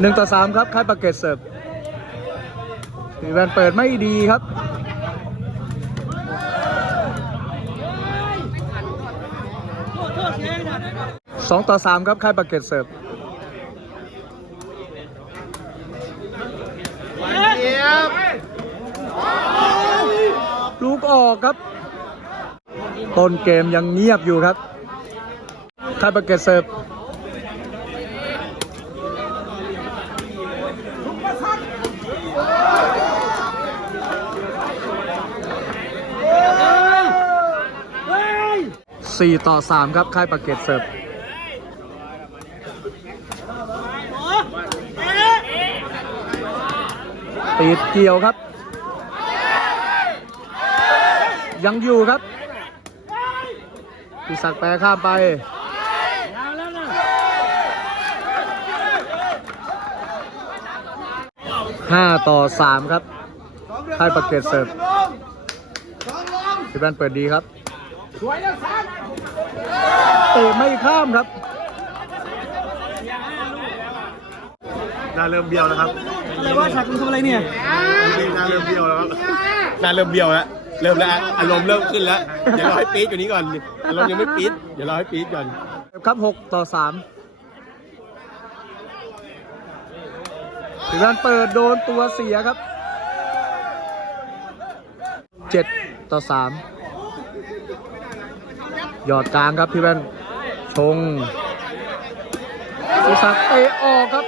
หนึ่งต่อสามครับค่ายปากเกตเสิร์ฟพี่แวนเปิดไม่ดีครับสองต่อสามครับค่ายปากเกตเสิร์ฟลูกออกครับ ต้นเกมยังเงียบอยู่ครับค่ายปากเกตเสิร์ฟ สี่ต่อสามครับ ค่ายปากเกตเสิร์ฟตีดเกี่ยวครับ ยังอยู่ครับพิศักแปรข้ามไปห้าต่อสามครับค่ายปากเกตเสิร์ฟพี่แบนเปิดดีครับ เตะไม่ข้ามครับหน้าเริ่มเบี้ยวแล้วครับอะไรวะฉักมึงทำอะไรเนี่ยหน้าเริ่มเบี้ยวแล้วครับหน้าเริ่มเบี้ยวแล้วเริ่มแล้วอารมณ์เริ่มขึ้นแล้วเดี๋ยวรอให้ปี๊ดกว่านี้ก่อนอารมณ์ยังไม่ปี๊ดเดี๋ยวรอให้ปี๊ดก่อนครับ6ต่อ3พี่แวนเปิดโดนตัวเสียครับ7ต่อ3 หยอดกลางครับพี่แวนชงสุศักดิ์เตะออกครับ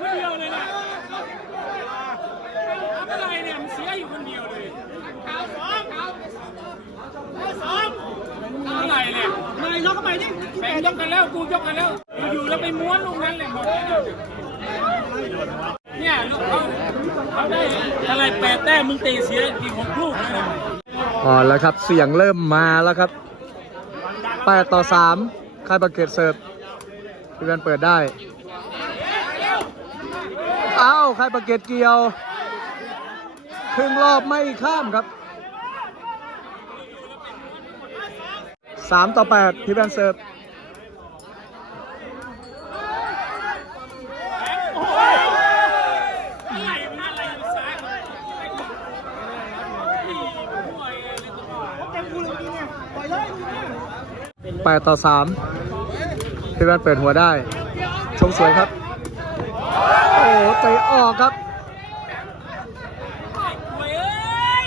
คนเดียวเลยนะอะไรเนี่ยมันเสียอยู่คนเดียวเลยขาวสองขาวสองอะไรเนี่ยนายยกเข้าไปดิแบ่งยกกันแล้วกูยกกันแล้ว อยู่แล้วไปม้วนลูกนั้นเลยหมดเนี่ยลูกเขาเขาได้อะไรแปดแต้มมึงตีเสียกี่หกลูกเลยนะอ่อนแล้วครับเสียงเริ่มมาแล้วครับ 8 ต่อ 3 ค่ายปากเกตเสิร์ฟพี่แวนเปิดได้ เอ้าค่ายปากเกตเกี่ยว ครึ่งรอบไม่ข้ามครับ 3 ต่อ 8 พี่แวนเสิร์ฟไรมันอะไรอยู่ซ้ายเลยเนี่ยปเลยมึงเนี่ย 8 ต่อ 3พี่แวนเปิดหัวได้ ชงสวยครับ โอ้โหเตะออกครับโอ้ยเอ้ย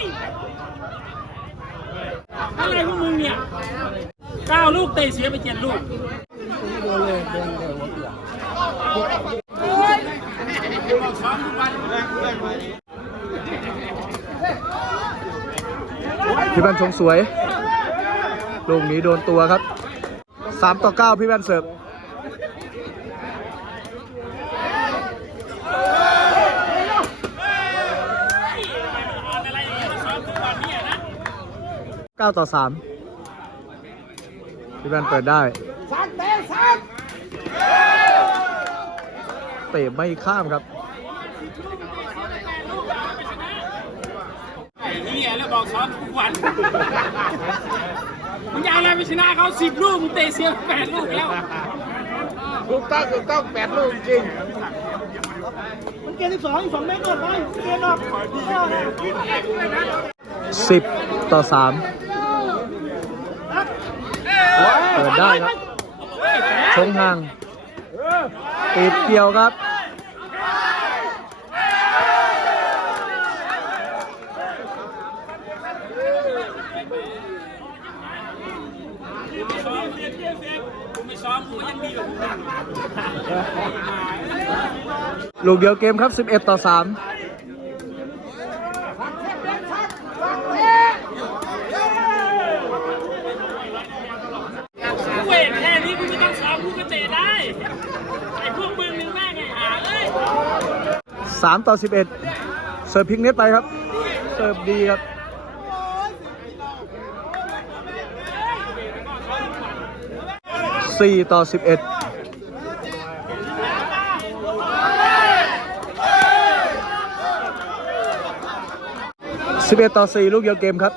อะไรพวกมึงเนี่ยเก้าลูกเตะเสียไปเจ็ดลูกพี่แวนชงสวย ลูกนี้โดนตัวครับ 3 ต่อ 9 พี่แวนเสิร์ฟเงี้าซ้อมทุกวันเนี่ยนะ9ต่อ3พี่แวนเปิดได้เตะไม่ข้ามครับไอ้เหี้ยแล้วบอกซ้อมทุกวัน มึงจะเอาอะไรไปชนะเขาสิบลูกมึงเตะเสียแปดลูกแล้วถูกต้องถูกต้องแปดลูกจริงมันเกมที่สองอีกสองเมตรก่อนไปเกมออก10ต่อ3เปิดได้ครับชงห่างติดเกี่ยวครับ กูไม่ซ้อมกูก็ยังดีกว่ามึง ลูกเดียวเกมครับ 11 ต่อ3เวทแค่นี้กูไม่ต้องซ้อมกูก็เตะได้ไอ้พวกมึงมึงแม่งไงหาเอ11เสิร์ฟพิกเน็ตไปครับ เสิร์ฟดีครับ 14 ต่อ 11สิบเอ็ดต่อสี่ลูกเดียวเกมครับ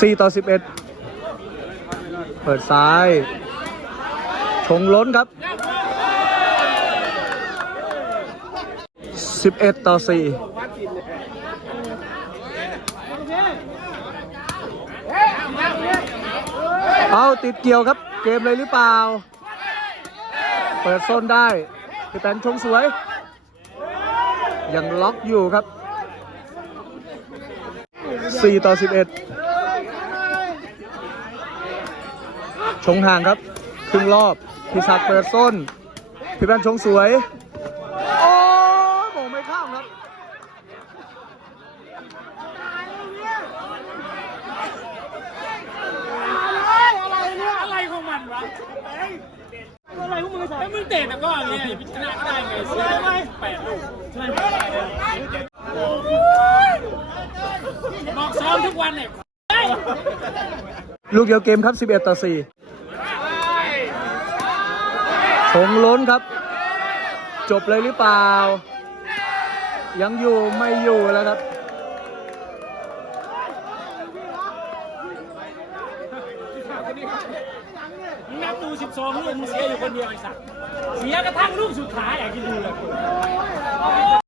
สี่ต่อสิบเอ็ดเปิดซ้าย ชงล้นครับสิบเอ็ดต่อสี่ เอาติดเกี่ยวครับ เกมเลยหรือเปล่า เปิดโซนได้พี่แตนชงสวย ยังล็อกอยู่ครับ 4 ต่อ 11 ชงห่างครับ ครึ่งรอบพิศัดเปิดส้นพี่แบนชงสวย โอ้ยโมงไม่ข้ามครับ อะไรข อะอะไรพวกมึงไปใส่แล้วมึงเตะตะก้อนเนี่ยพิชนะได้ไงเสียไปแปดลูกบอกซ้อมทุกวันเนี่ยลูกเดียวเกมครับ 11 ต่อ4ชงล้นครับ จบเลยหรือเปล่า ยังอยู่ไม่อยู่แล้วครับ มึงนับดูสิบสองลูกมึงเสียอยู่คนเดียวไอ้สัตว์เสียกระทั่งลูกสุดท้ายอยากกินดูเลย